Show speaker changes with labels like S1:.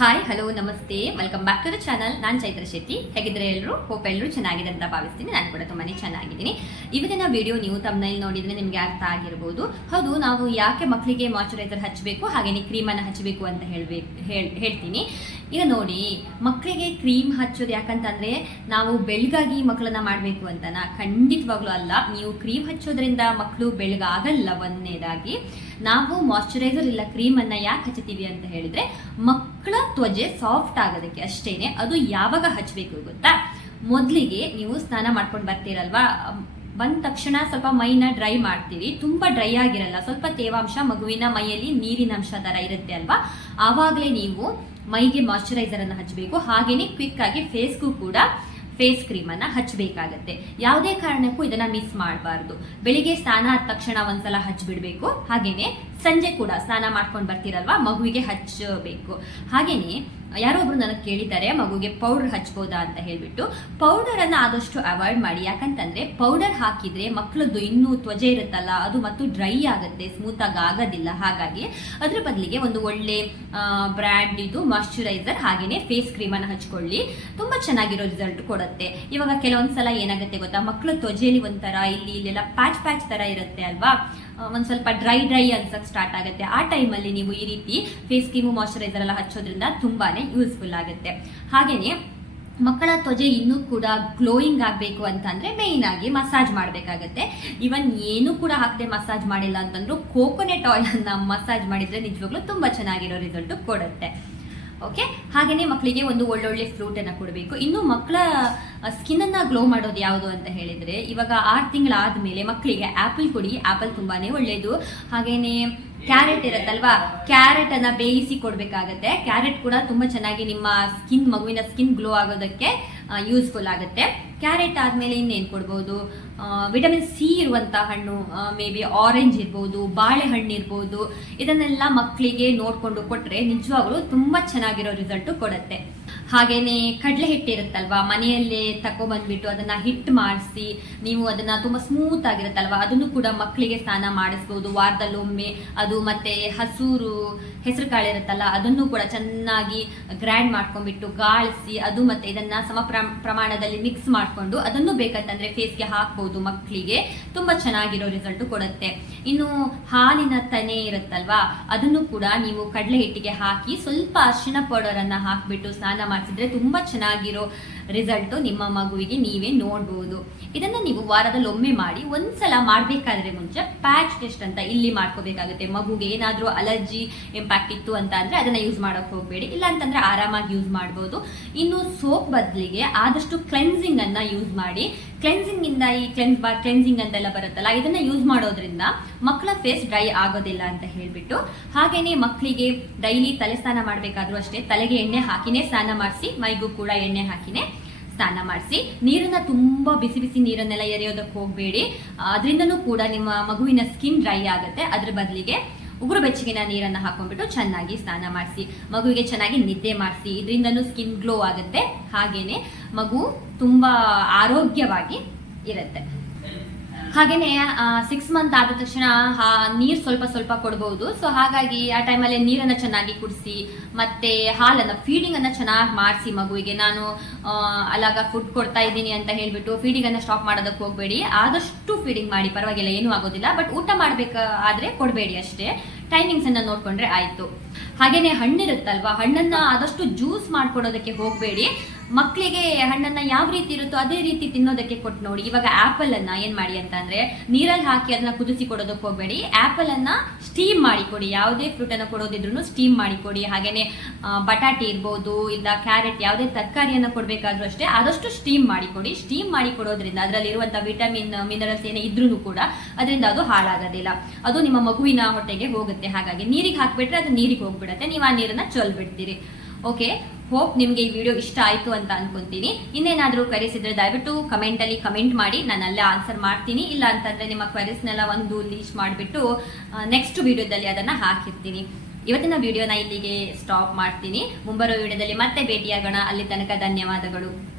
S1: Hi hello ನಮಸ್ತೆ. Welcome back to the channel ನಾನು ಚೈತ್ರ ಶೆಟ್ಟಿ. ಹೇಗಿದ್ರೆ ಎಲ್ಲರೂ ಹೋಪ್ ಎಲ್ಲರೂ ಚೆನ್ನಾಗಿದೆ ಅಂತ ಭಾವಿಸ್ತೀನಿ. ನಾನು ಕೂಡ ತುಂಬಾ ಚೆನ್ನಾಗಿದ್ದೀನಿ. ಇವತ್ತಿನ ವಿಡಿಯೋ ನೀವು ತಮ್ಮನಲ್ಲಿ ನೋಡಿದ್ರೆ ನಿಮಗೆ ಅರ್ಥ ಆಗಿರ್ಬೋದು. ಹೌದು, ನಾವು ಯಾಕೆ ಮಕ್ಕಳಿಗೆ ಮಾಯಶ್ಚರೈಸರ್ ಹಚ್ಚಬೇಕು ಹಾಗೇನೆ ಕ್ರೀಮನ್ನು ಹಚ್ಚಬೇಕು ಅಂತ ಹೇಳ್ಬೇಕು ಹೇಳ್ ಹೇಳ್ತೀನಿ. ಈಗ ನೋಡಿ ಮಕ್ಕಳಿಗೆ ಕ್ರೀಮ್ ಹಚ್ಚೋದು ಯಾಕಂತಂದ್ರೆ ನಾವು ಬೆಳಗಾಗಿ ಮಕ್ಕಳನ್ನ ಮಾಡಬೇಕು ಅಂತನ? ಖಂಡಿತವಾಗ್ಲೂ ಅಲ್ಲ. ನೀವು ಕ್ರೀಮ್ ಹಚ್ಚೋದ್ರಿಂದ ಮಕ್ಕಳು ಬೆಳಗಾಗಲ್ಲ ಒಂದನೇದಾಗಿ. ನಾವು ಮಾಯಶ್ಚರೈಸರ್ ಇಲ್ಲ, ಕ್ರೀಮನ್ನು ಯಾಕೆ ಹಚ್ಚುತ್ತೀವಿ ಅಂತ ಹೇಳಿದ್ರೆ, ಮಕ್ಕಳ ತ್ವಚೆ ಸಾಫ್ಟ್ ಆಗೋದಕ್ಕೆ ಅಷ್ಟೇನೆ. ಅದು ಯಾವಾಗ ಹಚ್ಚಬೇಕು ಗೊತ್ತಾ? ಮೊದಲಿಗೆ ನೀವು ಸ್ನಾನ ಮಾಡ್ಕೊಂಡು ಬರ್ತೀರಲ್ವಾ? ಬಂದ ತಕ್ಷಣ ಸ್ವಲ್ಪ ಮೈನ ಡ್ರೈ ಮಾಡ್ತೀವಿ. ತುಂಬ ಡ್ರೈ ಆಗಿರಲ್ಲ. ಸ್ವಲ್ಪ ತೇವಾಂಶ ಮಗುವಿನ ಮೈಯಲ್ಲಿ ನೀರಿನ ಅಂಶ ಥರ ಇರುತ್ತೆ ಅಲ್ವಾ? ಆವಾಗಲೇ ನೀವು ಮೈಗೆ ಮಾಯಶ್ಚರೈಸರ್ ಅನ್ನು ಹಚ್ಚಬೇಕು ಹಾಗೇನೆ ಕ್ವಿಕ್ ಆಗಿ ಫೇಸ್ಗೂ ಕೂಡ ಫೇಸ್ ಕ್ರೀಮನ್ನು ಹಚ್ಚಬೇಕಾಗತ್ತೆ ಯಾವುದೇ ಕಾರಣಕ್ಕೂ ಇದನ್ನ ಮಿಸ್ ಮಾಡಬಾರ್ದು. ಬೆಳಿಗ್ಗೆ ಸ್ನಾನ ಆದ ತಕ್ಷಣ ಒಂದ್ಸಲ ಹಚ್ಚಿಬಿಡಬೇಕು ಹಾಗೇನೆ ಸಂಜೆ ಕೂಡ ಸ್ನಾನ ಮಾಡ್ಕೊಂಡು ಬರ್ತೀರಲ್ವಾ? ಮಗುವಿಗೆ ಹಚ್ಚಬೇಕು. ಹಾಗೇನೆ, ಯಾರೋ ಒಬ್ರು ನನಗೆ ಕೇಳಿದ್ದಾರೆ, ಮಗುಗೆ ಪೌಡರ್ ಹಚ್ಬೋದಾ ಅಂತ ಹೇಳ್ಬಿಟ್ಟು. ಪೌಡರ್ ಅನ್ನ ಆದಷ್ಟು ಅವಾಯ್ಡ್ ಮಾಡಿ. ಯಾಕಂತಂದ್ರೆ ಪೌಡರ್ ಹಾಕಿದ್ರೆ ಮಕ್ಕಳದ್ದು ಇನ್ನೂ ತ್ವಜೆ ಇರುತ್ತಲ್ಲ, ಅದು ಮತ್ತು ಡ್ರೈ ಆಗುತ್ತೆ ಸ್ಮೂತ್ ಆಗಿ ಆಗೋದಿಲ್ಲ. ಹಾಗಾಗಿ, ಅದ್ರ ಬದಲಿಗೆ ಒಂದು ಒಳ್ಳೆ ಬ್ರ್ಯಾಂಡ್ ಇದು ಮಾಯಶ್ಚರೈಸರ್ ಹಾಗೇನೆ ಫೇಸ್ ಕ್ರೀಮನ್ನು ಹಚ್ಕೊಳ್ಳಿ. ತುಂಬಾ ಚೆನ್ನಾಗಿರೋ ರಿಸಲ್ಟ್ ಕೊಡುತ್ತೆ. ಇವಾಗ ಕೆಲವೊಂದ್ಸಲ ಏನಾಗುತ್ತೆ ಗೊತ್ತಾ? ಮಕ್ಕಳ ತ್ವಜೆಯಲ್ಲಿ ಒಂಥರ ಇಲ್ಲಿ, ಇಲ್ಲೆಲ್ಲ ಪ್ಯಾಚ್ ಪ್ಯಾಚ್ ತರ ಇರುತ್ತೆ ಅಲ್ವಾ? ಒಂದ್ ಸ್ವಲ್ಪ ಡ್ರೈ ಡ್ರೈ ಅನ್ಸಕ್ ಸ್ಟಾರ್ಟ್ ಆಗುತ್ತೆ. ಆ ಟೈಮಲ್ಲಿ ನೀವು ಈ ರೀತಿ ಫೇಸ್ ಕ್ರೀಮು ಮಾಯಶ್ಚರೈಸರ್ ಎಲ್ಲ ಹಚ್ಚೋದ್ರಿಂದ ತುಂಬಾನೇ ಯೂಸ್ಫುಲ್ ಆಗುತ್ತೆ. ಹಾಗೆಯೇ ಮಕ್ಕಳ ತ್ವಜೆ ಇನ್ನೂ ಕೂಡ ಗ್ಲೋಯಿಂಗ್ ಆಗಬೇಕು ಅಂತಂದರೆ ಮೇಯ್ನ್ ಆಗಿ ಮಸಾಜ್ ಮಾಡಬೇಕಾಗತ್ತೆ. ಇವನ್ ಏನು ಕೂಡ ಹಾಕದೆ ಮಸಾಜ್ ಮಾಡಿಲ್ಲ ಅಂತಂದ್ರೂ ಕೋಕೋನೆಟ್ ಆಯಿಲ್ ಅನ್ನ ಮಸಾಜ್ ಮಾಡಿದ್ರೆ ನಿಜವಾಗ್ಲೂ ತುಂಬಾ ಚೆನ್ನಾಗಿರೋ ರಿಸಲ್ಟ್ ಕೊಡುತ್ತೆ. ಓಕೆ ಹಾಗೇನೆ ಮಕ್ಕಳಿಗೆ ಒಂದು ಒಳ್ಳೊಳ್ಳೆ ಫ್ರೂಟ್ ಅನ್ನ ಕೊಡಬೇಕು. ಇನ್ನು ಮಕ್ಕಳ ಸ್ಕಿನ್ ಅನ್ನ ಗ್ಲೋ ಮಾಡೋದು ಯಾವುದು ಅಂತ ಹೇಳಿದ್ರೆ, ಇವಾಗ ಆರು ತಿಂಗಳಾದ್ಮೇಲೆ ಮಕ್ಕಳಿಗೆ ಆಪಲ್ ಕೊಡಿ. ಆಪಲ್ ತುಂಬಾನೇ ಒಳ್ಳೇದು. ಹಾಗೇನೆ ಕ್ಯಾರೆಟ್ ಇರುತ್ತಲ್ವಾ? ಕ್ಯಾರೆಟ್ ಅನ್ನ ಬೇಯಿಸಿ ಕೊಡ್ಬೇಕಾಗತ್ತೆ. ಕ್ಯಾರೆಟ್ ಕೂಡ ತುಂಬಾ ಚೆನ್ನಾಗಿ ನಿಮ್ಮ ಸ್ಕಿನ್ ಮಗುವಿನ ಸ್ಕಿನ್ ಗ್ಲೋ ಆಗೋದಕ್ಕೆ ಯೂಸ್ಫುಲ್ ಆಗುತ್ತೆ. ಕ್ಯಾರೆಟ್ ಆದ್ಮೇಲೆ ಇನ್ನೇನು ಕೊಡ್ಬೋದು? ವಿಟಮಿನ್ ಸಿ ಇರುವಂತ ಹಣ್ಣು ಮೇ ಬಿ ಆರೆಂಜ್ ಇರ್ಬೋದು, ಬಾಳೆಹಣ್ಣು ಇರ್ಬೋದು, ಇದನ್ನೆಲ್ಲ ಮಕ್ಕಳಿಗೆ ನೋಡ್ಕೊಂಡು ಕೊಟ್ಟರೆ ನಿಜವಾಗ್ಲೂ ತುಂಬಾ ಚೆನ್ನಾಗಿರೋ ರಿಸಲ್ಟ್ ಕೊಡುತ್ತೆ. ಹಾಗೇನೆ ಕಡಲೆ ಹಿಟ್ಟು ಇರುತ್ತಲ್ವಾ, ಮನೆಯಲ್ಲೇ ತಗೊಬಂದ್ಬಿಟ್ಟು ಅದನ್ನ ಹಿಟ್ಟು ಮಾಡಿಸಿ, ನೀವು ಅದನ್ನ ತುಂಬಾ ಸ್ಮೂತ್ ಆಗಿರುತ್ತಲ್ವಾ, ಅದನ್ನು ಕೂಡ ಮಕ್ಕಳಿಗೆ ಸ್ನಾನ ಮಾಡಿಸ್ಬೋದು. ವಾರದಲ್ಲೊಮ್ಮೆ ಅದು ಮತ್ತೆ ಹಸೂರು ಹೆಸರು ಕಾಳು ಇರುತ್ತಲ್ಲ, ಅದನ್ನು ಕೂಡ ಚೆನ್ನಾಗಿ ಗ್ರ್ಯಾಂಡ್ ಮಾಡ್ಕೊಂಡ್ಬಿಟ್ಟು ಗಾಳಿಸಿ, ಅದು ಮತ್ತೆ ಇದನ್ನ ಸಮ ಪ್ರಮಾಣದಲ್ಲಿ ಮಿಕ್ಸ್ ಮಾಡಿಕೊಂಡು ಅದನ್ನು ಬೇಕಂತಂದ್ರೆ ಫೇಸ್ಗೆ ಹಾಕ್ಬೋದು ಮಕ್ಕಳಿಗೆ ತುಂಬಾ ಚೆನ್ನಾಗಿರೋ ರಿಸಲ್ಟ್ ಕೊಡುತ್ತೆ. ಇನ್ನು ಹಾಲಿನ ತನೆ ಇರುತ್ತಲ್ವಾ, ಅದನ್ನು ಕೂಡ ನೀವು ಕಡಲೆ ಹಿಟ್ಟಿಗೆ ಹಾಕಿ ಸ್ವಲ್ಪ ಅರಿಶಿನ ಪೌಡರ್ ಅನ್ನ ಹಾಕ್ಬಿಟ್ಟು ಸ್ನಾನ ಮಾಡಿಸಿದ್ರೆ ತುಂಬಾ ಚೆನ್ನಾಗಿರೋ ರಿಸಲ್ಟ್ ನಿಮ್ಮ ಮಗುವಿಗೆ ನೀವೇ ನೋಡ್ಬೋದು. ಇದನ್ನ ನೀವು ವಾರದಲ್ಲಿ ಒಮ್ಮೆ ಮಾಡಿ, ಒಂದ್ಸಲ ಮಾಡಬೇಕಾದ್ರೆ ಮುಂಚೆ ಪ್ಯಾಚ್ ಟೆಸ್ಟ್ ಅಂತ ಇಲ್ಲಿ ಮಾಡ್ಕೋಬೇಕಾಗುತ್ತೆ. ಮಗುಗೆ ಏನಾದರೂ ಅಲರ್ಜಿ ಇಂಪ್ಯಾಕ್ಟ್ ಇತ್ತು ಅಂತ ಅಂದರೆ ಅದನ್ನ ಯೂಸ್ ಮಾಡಕ್ ಹೋಗಬೇಡಿ. ಇಲ್ಲ ಅಂತಂದ್ರೆ ಆರಾಮಾಗಿ ಯೂಸ್ ಮಾಡ್ಬೋದು. ಇನ್ನು ಸೋಪ್ ಬದಲಿಗೆ ಆದಷ್ಟು ಕ್ಲೆನ್ಸಿಂಗ್ ಅನ್ನ ಯೂಸ್ ಮಾಡಿ. ಕ್ಲೆನ್ಸಿಂಗ್ ಇಂದ ಈ ಕ್ಲೆನ್ಸ್ ಬಾ ಕ್ಲೆನ್ಸಿಂಗ್ ಅಂತೆಲ್ಲ ಬರುತ್ತಲ್ಲ, ಇದನ್ನ ಯೂಸ್ ಮಾಡೋದ್ರಿಂದ ಮಕ್ಕಳ ಫೇಸ್ ಡ್ರೈ ಆಗೋದಿಲ್ಲ ಅಂತ ಹೇಳ್ಬಿಟ್ಟು ಹಾಗೆಯೇ ಮಕ್ಕಳಿಗೆ ಡೈಲಿ ತಲೆ ಸ್ನಾನ ಮಾಡಬೇಕಾದ್ರೂ ಅಷ್ಟೇ ತಲೆಗೆ ಎಣ್ಣೆ ಹಾಕಿನೇ ಸ್ನಾನ ಮಾಡಿಸಿ, ಮೈಗೂ ಕೂಡ ಎಣ್ಣೆ ಹಾಕಿನೇ ಸ್ನಾನ ಮಾಡಿಸಿ, ನೀರನ್ನ ತುಂಬಾ ಬಿಸಿ ಬಿಸಿ ನೀರನ್ನೆಲ್ಲ ಎರೆಯೋದಕ್ಕೆ ಹೋಗಬೇಡಿ. ಅದರಿಂದನೂ ಕೂಡ ನಿಮ್ಮ ಮಗುವಿನ ಸ್ಕಿನ್ ಡ್ರೈ ಆಗುತ್ತೆ. ಅದ್ರ ಬದಲಿಗೆ ಉಗುರು ಬೆಚ್ಚಗಿನ ನೀರನ್ನ ಹಾಕೊಂಡ್ಬಿಟ್ಟು ಚೆನ್ನಾಗಿ ಸ್ನಾನ ಮಾಡಿಸಿ, ಮಗುವಿಗೆ ಚೆನ್ನಾಗಿ ನಿದ್ದೆ ಮಾಡಿಸಿ, ಇದರಿಂದನೂ ಸ್ಕಿನ್ ಗ್ಲೋ ಆಗುತ್ತೆ. ಹಾಗೇನೆ ಮಗು ತುಂಬಾ ಆರೋಗ್ಯವಾಗಿ ಇರುತ್ತೆ. ಹಾಗೇನೆ ಸಿಕ್ಸ್ ಮಂತ್ ಆದ ತಕ್ಷಣ ನೀರು ಸ್ವಲ್ಪ ಸ್ವಲ್ಪ ಕೊಡಬಹುದು ಸೊ ಹಾಗಾಗಿ ಆ ಟೈಮಲ್ಲಿ ನೀರನ್ನ ಚೆನ್ನಾಗಿ ಕುಡಿಸಿ, ಮತ್ತೆ ಹಾಲನ್ನ ಫೀಡಿಂಗ್ ಅನ್ನ ಚೆನ್ನಾಗಿ ಮಾಡಿಸಿ ಮಗುವಿಗೆ. ನಾನು ಅಲ್ಲಾಗ ಫುಡ್ ಕೊಡ್ತಾ ಇದ್ದೀನಿ ಅಂತ ಹೇಳ್ಬಿಟ್ಟು ಫೀಡಿಂಗ್ ಅನ್ನ ಸ್ಟಾಪ್ ಮಾಡೋದಕ್ಕೆ ಹೋಗಬೇಡಿ. ಆದಷ್ಟು ಫೀಡಿಂಗ್ ಮಾಡಿ, ಪರವಾಗಿಲ್ಲ, ಏನೂ ಆಗೋದಿಲ್ಲ. ಬಟ್ ಊಟ ಮಾಡಬೇಕಾದ್ರೆ ಕೊಡಬೇಡಿ ಅಷ್ಟೇ. ಟೈಮಿಂಗ್ಸ್ ಅನ್ನ ನೋಡ್ಕೊಂಡ್ರೆ ಆಯ್ತು. ಹಾಗೇನೆ ಹಣ್ಣಿರುತ್ತಲ್ವಾ? ಹಣ್ಣನ್ನ ಆದಷ್ಟು ಜ್ಯೂಸ್ ಮಾಡ್ಕೊಡೋದಕ್ಕೆ ಹೋಗಬೇಡಿ. ಮಕ್ಕಳಿಗೆ ಹಣ್ಣನ್ನ ಯಾವ ರೀತಿ ಇರುತ್ತೋ ಅದೇ ರೀತಿ ತಿನ್ನೋದಕ್ಕೆ ಕೊಟ್ಟು ನೋಡಿ. ಇವಾಗ ಆಪಲ್ ಅನ್ನ ಏನ್ ಮಾಡಿ ಅಂತ ಅಂದ್ರೆ ನೀರಲ್ಲಿ ಹಾಕಿ ಅದನ್ನ ಕುದಿಸಿ ಕೊಡೋದಕ್ಕೆ ಹೋಗಬೇಡಿ. ಆಪಲ್ ಅನ್ನ ಸ್ಟೀಮ್ ಮಾಡಿ ಕೊಡಿ. ಯಾವುದೇ ಫ್ರೂಟ್ ಅನ್ನ ಕೊಡೋದಿದ್ರು ಸ್ಟೀಮ್ ಮಾಡಿ ಕೊಡಿ. ಹಾಗೇನೆ ಬಟಾಟೆ ಇರ್ಬೋದು, ಇಲ್ಲ ಕ್ಯಾರೆಟ್, ಯಾವುದೇ ತರಕಾರಿಯನ್ನ ಕೊಡಬೇಕಾದ್ರೂ ಅಷ್ಟೇ ಆದಷ್ಟು ಸ್ಟೀಮ್ ಮಾಡಿ ಕೊಡಿ. ಸ್ಟೀಮ್ ಮಾಡಿ ಕೊಡೋದ್ರಿಂದ ಅದರಲ್ಲಿರುವಂತ ವಿಟಮಿನ್ ಮಿನರಲ್ಸ್ ಏನೇ ಇದ್ರೂ ಕೂಡ ಅದರಿಂದ ಅದು ಹಾಳಾಗೋದಿಲ್ಲ. ಅದು ನಿಮ್ಮ ಮಗುವಿನ ಹೊಟ್ಟೆಗೆ ಹೋಗುತ್ತೆ. ಹಾಗಾಗಿ ನೀರಿಗೆ ಹಾಕ್ಬಿಟ್ರೆ ಅದು ನೀರಿಗೆ ಹೋಗ್ಬಿಡತ್ತೆ. ನೀವು ಆ ನೀರನ್ನ ಚೊಲ್ಬಿಡ್ತೀರಿ. ಓಕೆ ಹೋಪ್ ನಿಮ್ಗೆ ಈ ವಿಡಿಯೋ ಇಷ್ಟ ಆಯ್ತು ಅಂತ ಅನ್ಕೊಂತೀನಿ. ಇನ್ನೇನಾದ್ರೂ ಕ್ವೆರೀಸ್ ಇದ್ರೆ ದಯವಿಟ್ಟು ಕಮೆಂಟ್ ಅಲ್ಲಿ ಕಮೆಂಟ್ ಮಾಡಿ. ನಾನು ಅಲ್ಲೇ ಆನ್ಸರ್ ಮಾಡ್ತೀನಿ. ಇಲ್ಲ ಅಂತಂದ್ರೆ ನಿಮ್ಮ ಕ್ವರೀಸ್ನೆಲ್ಲ ಒಂದು ಲೀಸ್ಟ್ ಮಾಡಿಬಿಟ್ಟು ನೆಕ್ಸ್ಟ್ ವಿಡಿಯೋದಲ್ಲಿ ಅದನ್ನ ಹಾಕಿರ್ತೀನಿ. ಇವತ್ತಿನ ವಿಡಿಯೋನ ಇಲ್ಲಿಗೆ ಸ್ಟಾಪ್ ಮಾಡ್ತೀನಿ. ಮುಂಬರೋ ವಿಡಿಯೋದಲ್ಲಿ ಮತ್ತೆ ಭೇಟಿಯಾಗೋಣ. ಅಲ್ಲಿ ತನಕ ಧನ್ಯವಾದಗಳು.